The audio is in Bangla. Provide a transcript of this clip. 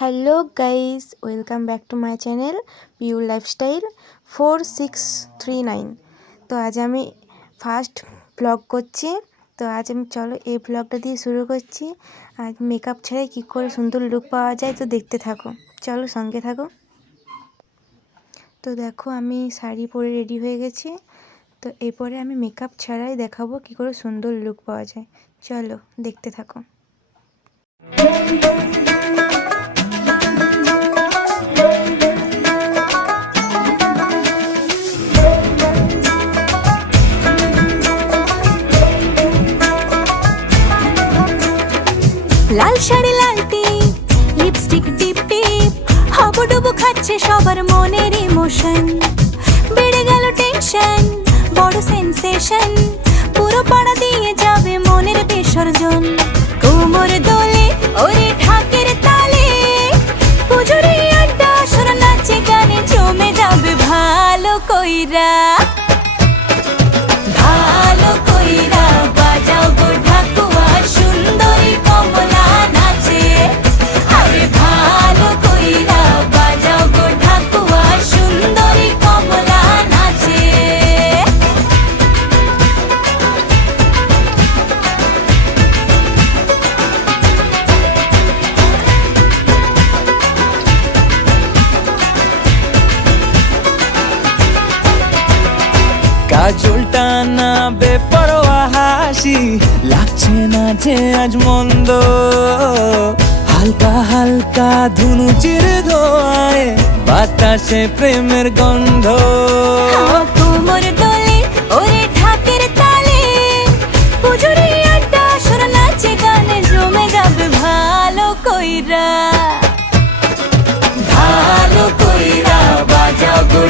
Hello guys, welcome back to my channel pure lifestyle 4639। তো আজ আমি ফার্স্ট ব্লগ করছি। তো আজ আমি চলো এই ব্লগটা দিয়ে শুরু করছি। আজ মেকআপ ছাড়াই কী করে সুন্দর লুক পাওয়া যায়, তো দেখতে থাকো, চলো সঙ্গে থাকো। তো দেখো আমি শাড়ি পরে রেডি হয়ে গেছি। তো এরপরে আমি মেকআপ ছাড়াই দেখাবো কী করে সুন্দর লুক পাওয়া যায়, চলো দেখতে থাকো। লাল শাড়ি লাল টিপ, লিপস্টিক টিপ টিপ, হাবুডুবু খাচ্ছে সবার মনের ইমোশন। বেড়ে গেল টেনশন, বড় সেন্সেশন, পুরো পাড়া দিয়ে যাবে মনের বিসর্জন। কোমর দোলে ওরে ঢাকের তালে, পুজোরে আড্ডা সুর নাচে গানে জমে যাবে ভালো কইরা। ভালো কইরা বাজাও গো ঢাকুয়া, সুন্দরী কমলা নাচে। আরে ভালো কইরা বাজাও গো ঢাকুয়া, সুন্দরী কমলা নাচে। কাজলটা না বেপরোয়া হাসি, লাগছে না যে আজ মন্দ। হালকা হালকা ধুনুচির ধোঁয়ায় বাতাসে প্রেমের গন্ধ। কোমর দোলে ওরে ঢাকের তালে, পুজোরে আড্ডা সুর নাচে গানে জমে যাবে ভালো কইরা। ভালো কইরা বাজাও গো